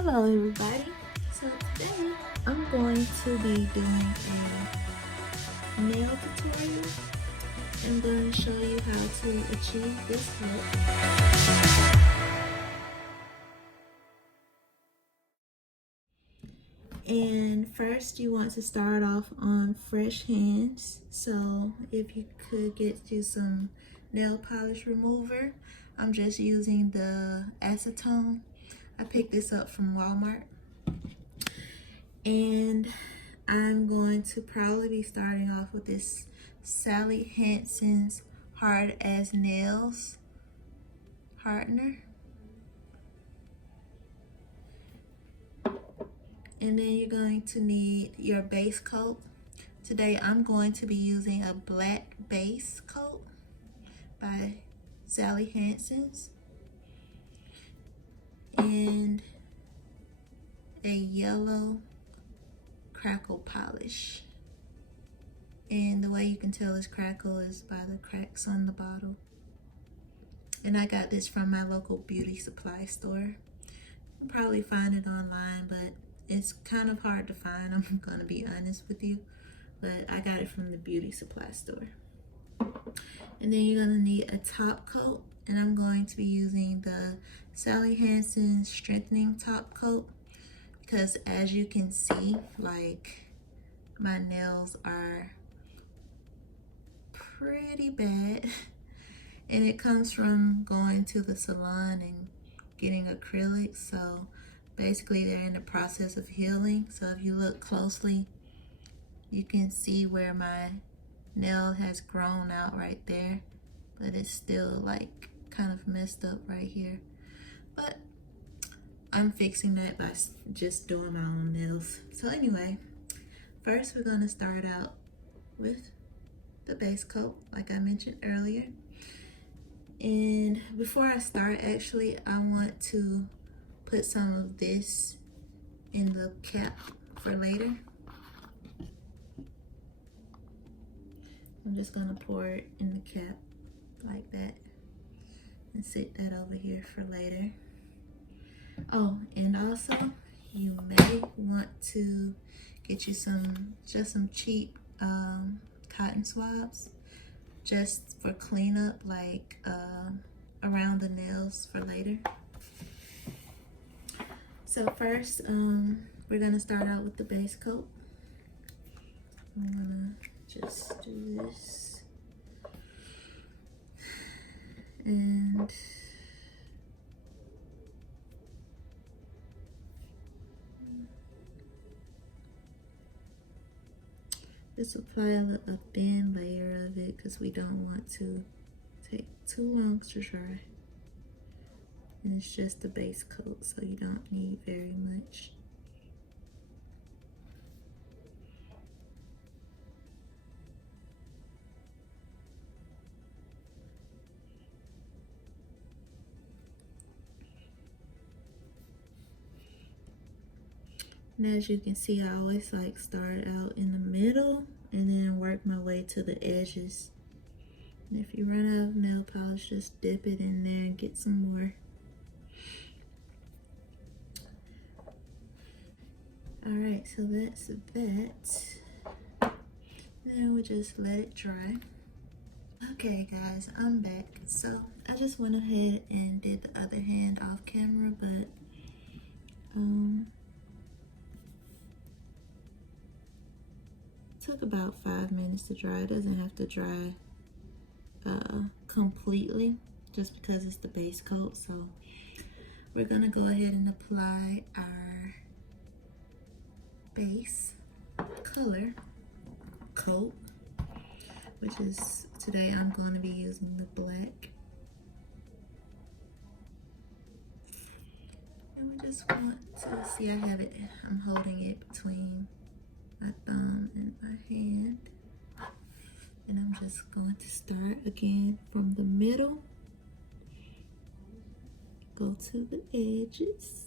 Hello everybody. So today I'm going to be doing a nail tutorial. I'm going to show you how to achieve this look. And first you want to start off on fresh hands. So if you could get you some nail polish remover. I'm just using the acetone. I picked this up from Walmart. And I'm going to probably be starting off with this Sally Hansen's Hard as Nails hardener. And then you're going to need your base coat. Today I'm going to be using a black base coat by Sally Hansen's and a yellow Crackle polish. And the way you can tell it's Crackle is by the cracks on the bottle. And I got this from my local beauty supply store. You can probably find it online, but it's kind of hard to find, I'm gonna be honest with you. But I got it from the beauty supply store. And then you're gonna need a top coat, and I'm going to be using the Sally Hansen Strengthening Top Coat because as you can see, like, my nails are pretty bad. And it comes from going to the salon and getting acrylics. So basically they're in the process of healing. So if you look closely, you can see where my nail has grown out right there, but it's still like kind of messed up right here. But I'm fixing that by just doing my own nails. So anyway, first we're gonna start out with the base coat, like I mentioned earlier. And before I start, actually, I want to put some of this in the cap for later. I'm just gonna pour it in the cap like that and sit that over here for later. Oh, and also you may want to get you just some cheap cotton swabs just for cleanup, like around the nails for later. So first, we're gonna start out with the base coat. I'm gonna just do this. And just apply a thin layer of it because we don't want to take too long to dry. And it's just the base coat, so you don't need very much. And as you can see, I always like start out in the middle and then work my way to the edges. And if you run out of nail polish, just dip it in there and get some more. Alright, so that's that. Then we'll just let it dry. Okay guys, I'm back. So I just went ahead and did the other hand off camera, but took about 5 minutes to dry. It doesn't have to dry completely just because it's the base coat. So we're gonna go ahead and apply our base color coat, which is, today I'm going to be using the black. And we just want to see, I have it, I'm holding it between my thumb and my hand. And I'm just going to start again from the middle, go to the edges.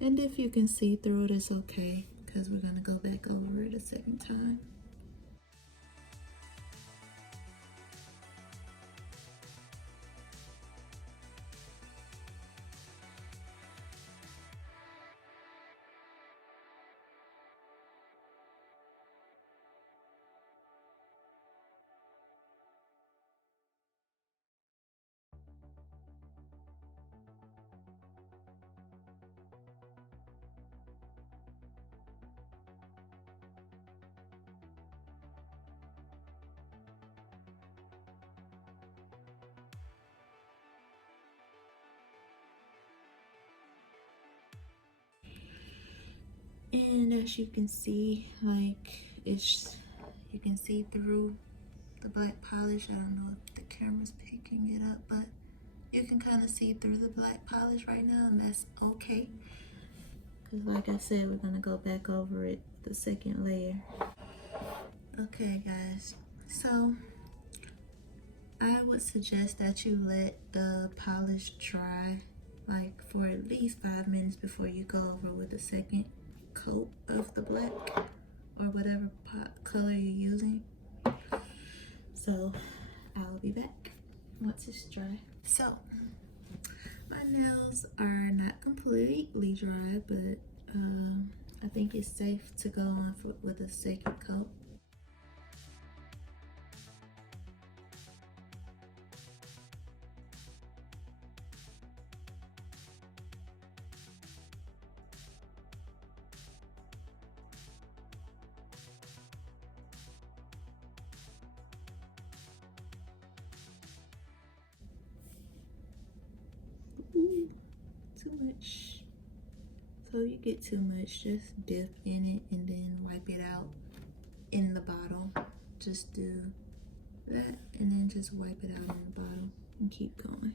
And if you can see through it, it's okay, because we're going to go back over it a second time. And as you can see, like you can see through the black polish. I don't know if the camera's picking it up, but you can kind of see through the black polish right now, and that's okay. Because like I said, we're gonna go back over it, the second layer. Okay guys, so I would suggest that you let the polish dry like for at least 5 minutes before you go over with the second coat of the black or whatever color you're using. So I'll be back once it's dry. So my nails are not completely dry, but I think it's safe to go on with a second coat. Ooh, too much. So if you get too much, just dip in it and then wipe it out in the bottle. Just do that and then just wipe it out in the bottle and keep going.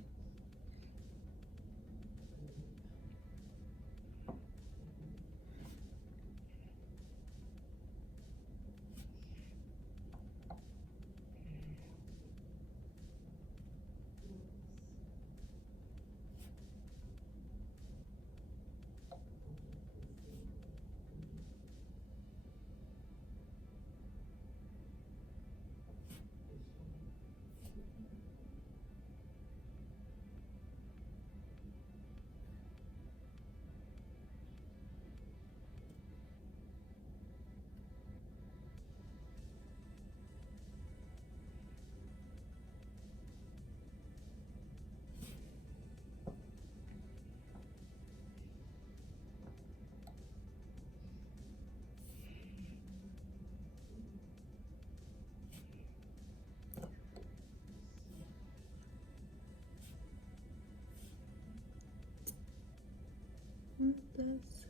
That's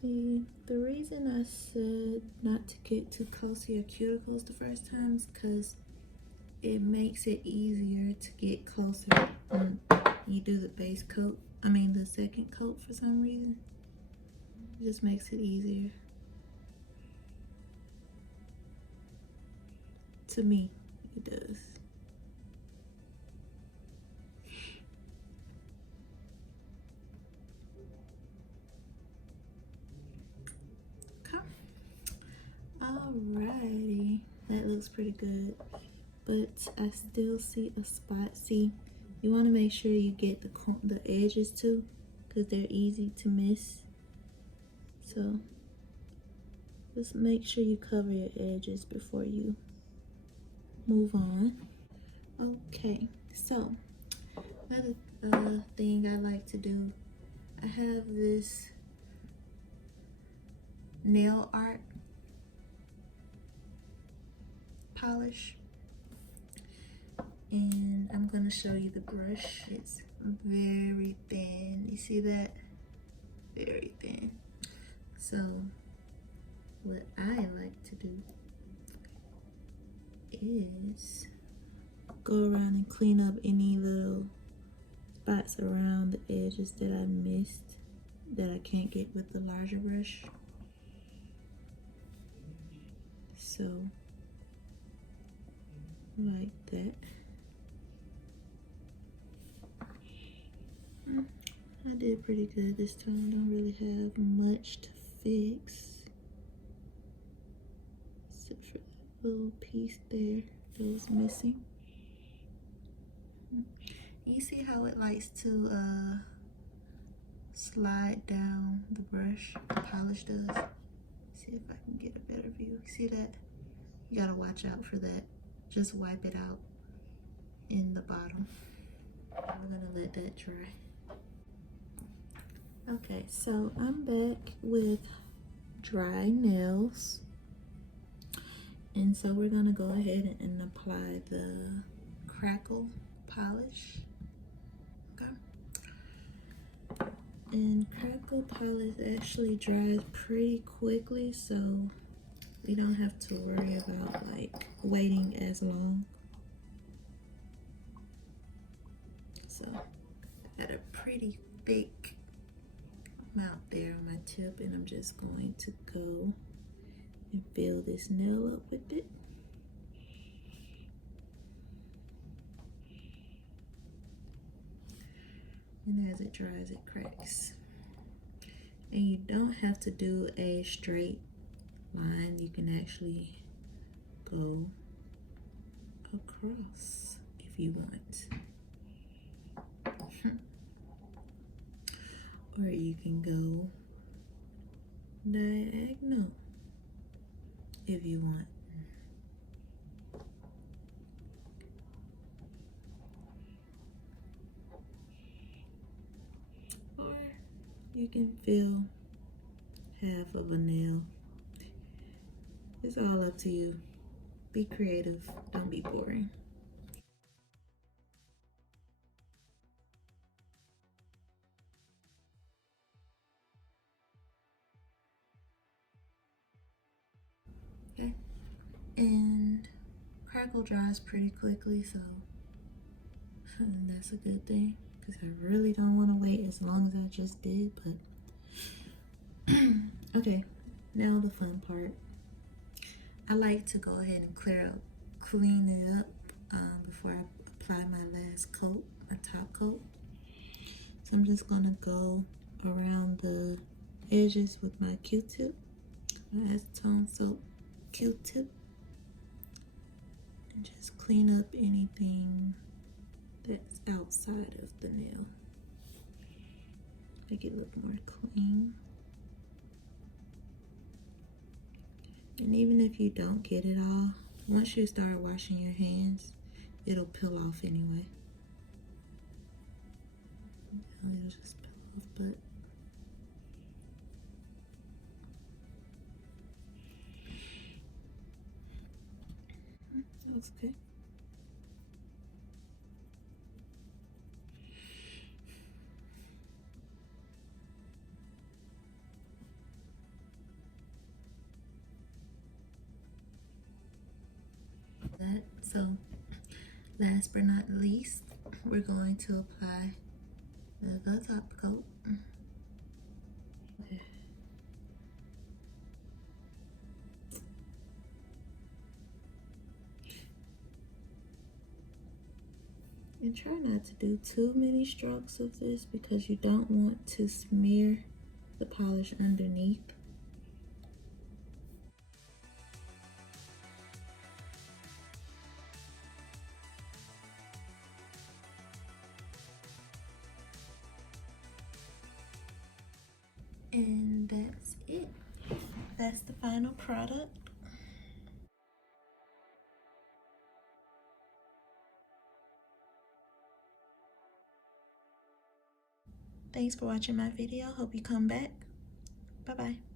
See, the reason I said not to get too close to your cuticles the first time is because it makes it easier to get closer when you do the base coat. I mean the second coat for some reason. It just makes it easier. To me, it does. Okay. Alrighty, that looks pretty good. But I still see a spot. See, you want to make sure you get the edges too, because they're easy to miss. So just make sure you cover your edges before you move on. Okay, so another thing I like to do, I have this nail art polish, and I'm gonna show you the brush. It's very thin. You see that? Very thin. So what I like to do is go around and clean up any little spots around the edges that I missed that I can't get with the larger brush. So like that. I did pretty good this time. Don't really have much to fix except for that little piece there that was missing. You see how it likes to slide down the brush, the polish does? See if I can get a better view. See that? You gotta watch out for that. Just wipe it out in the bottom. We're gonna let that dry. Okay, so I'm back with dry nails. And so we're gonna go ahead and apply the Crackle polish. Okay. And Crackle polish actually dries pretty quickly, so we don't have to worry about like waiting as long. So got a pretty thick amount there on my tip, and I'm just going to go and fill this nail up with it. And as it dries, it cracks. And you don't have to do a straight line. You can actually go across if you want. Or you can go diagonal if you want. Or you can fill half of a nail. It's all up to you. Be creative, don't be boring. Okay, and Crackle dries pretty quickly, so that's a good thing, because I really don't want to wait as long as I just did. But okay, now the fun part. I like to go ahead and clean it up before I apply my last coat, my top coat. So I'm just gonna go around the edges with my Q-tip, my acetone soap Q-tip, and just clean up anything that's outside of the nail. Make it look more clean. And even if you don't get it all, once you start washing your hands, it'll peel off anyway. It'll just peel off, but looks good. So last but not least, we're going to apply the top coat. Okay. And try not to do too many strokes of this, because you don't want to smear the polish underneath. And that's it. That's the final product. Thanks for watching my video. Hope you come back. Bye-bye.